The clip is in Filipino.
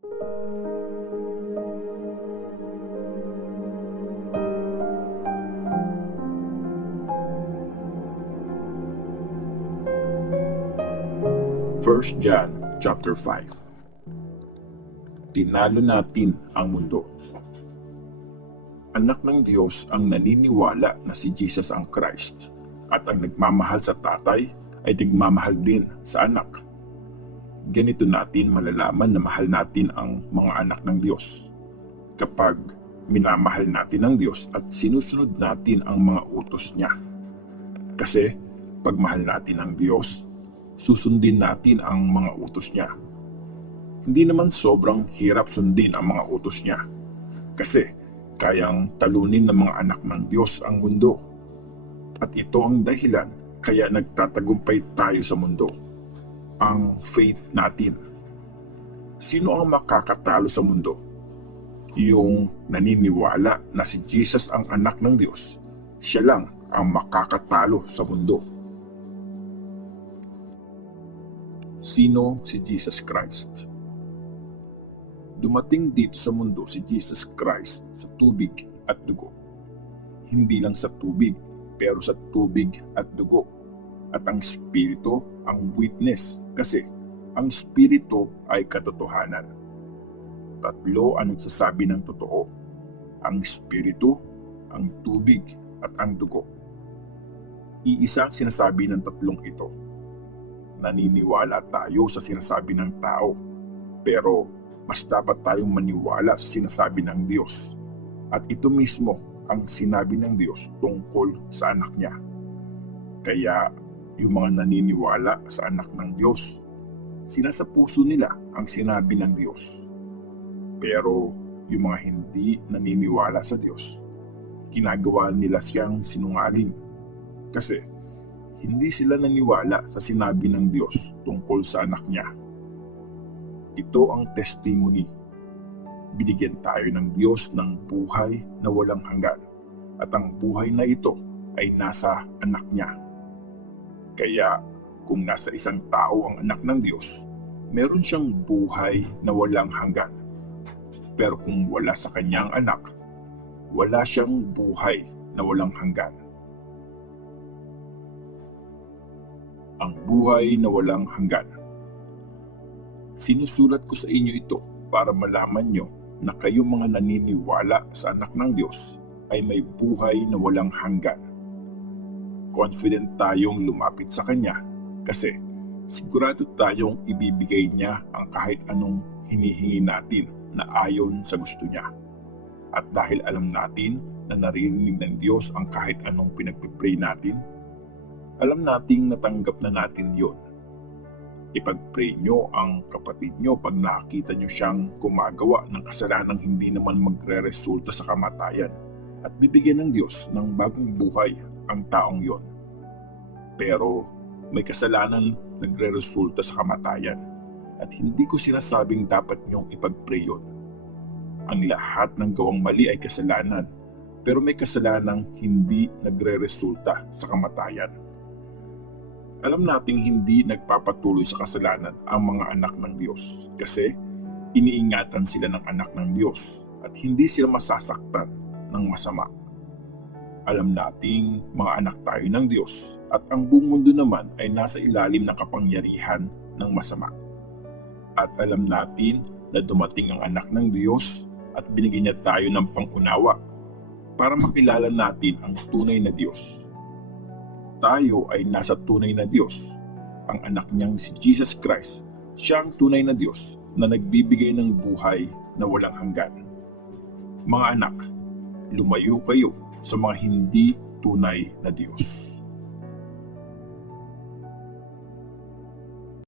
First John chapter 5. Tinalo natin ang mundo. Anak ng Diyos ang naniniwala na si Jesus ang Christ at ang nagmamahal sa tatay ay nagmamahal din sa anak. Ganito natin malalaman na mahal natin ang mga anak ng Diyos kapag minamahal natin ang Diyos at sinusunod natin ang mga utos niya. Kasi pag mahal natin ang Diyos, susundin natin ang mga utos niya. Hindi naman sobrang hirap sundin ang mga utos niya kasi kayang talunin ng mga anak ng Diyos ang mundo. At ito ang dahilan kaya nagtatagumpay tayo sa mundo, ang faith natin. Sino ang makakatalo sa mundo? Yung naniniwala na si Jesus ang anak ng Diyos, siya lang ang makakatalo sa mundo. Sino si Jesus Christ? Dumating dito sa mundo si Jesus Christ sa tubig at dugo. Hindi lang sa tubig, pero sa tubig at dugo. At ang Espiritu ang witness kasi ang Espiritu ay katotohanan. Tatlo ang nagsasabi ng totoo. Ang Espiritu, ang tubig at ang dugo. Iisa ang sinasabi ng tatlong ito. Naniniwala tayo sa sinasabi ng tao, pero mas dapat tayong maniwala sa sinasabi ng Diyos. At ito mismo ang sinabi ng Diyos tungkol sa anak niya. Kaya yung mga naniniwala sa anak ng Diyos, sinasa puso nila ang sinabi ng Diyos. Pero yung mga hindi naniniwala sa Diyos, ginagawa nila siyang sinungaling. Kasi hindi sila naniwala sa sinabi ng Diyos tungkol sa anak niya. Ito ang testimony. Binigyan tayo ng Diyos ng buhay na walang hanggan. At ang buhay na ito ay nasa anak niya. Kaya kung nasa isang tao ang anak ng Diyos, meron siyang buhay na walang hanggan. Pero kung wala sa kanyang anak, wala siyang buhay na walang hanggan. Ang buhay na walang hanggan. Sinusulat ko sa inyo ito para malaman nyo na kayong mga naniniwala sa anak ng Diyos ay may buhay na walang hanggan. Confident tayong lumapit sa Kanya kasi sigurado tayong ibibigay niya ang kahit anong hinihingi natin na ayon sa gusto niya. At dahil alam natin na naririnig ng Diyos ang kahit anong pinagpipray natin, alam nating natanggap na natin yon. Ipag-pray nyo ang kapatid nyo pag nakita nyo siyang gumagawa ng kasalanang hindi naman magre-resulta sa kamatayan at bibigyan ng Diyos ng bagong buhay ang taong yon. Pero may kasalanan nagre-resulta sa kamatayan at hindi ko sinasabing dapat nyong ipag-pray yon. Ang lahat ng gawang mali ay kasalanan, pero may kasalanang hindi nagre-resulta sa kamatayan. Alam nating hindi nagpapatuloy sa kasalanan ang mga anak ng Diyos kasi iniingatan sila ng anak ng Diyos at hindi sila masasaktan ng masama. Alam nating mga anak tayo ng Diyos at ang buong mundo naman ay nasa ilalim ng kapangyarihan ng masama. At alam natin na dumating ang anak ng Diyos at binigyan niya tayo ng pangunawa para makilala natin ang tunay na Diyos. Tayo ay nasa tunay na Diyos. Ang anak niyang si Jesus Christ, siya ang tunay na Diyos na nagbibigay ng buhay na walang hanggan. Mga anak, lumayo kayo sa mga hindi tunay na Diyos.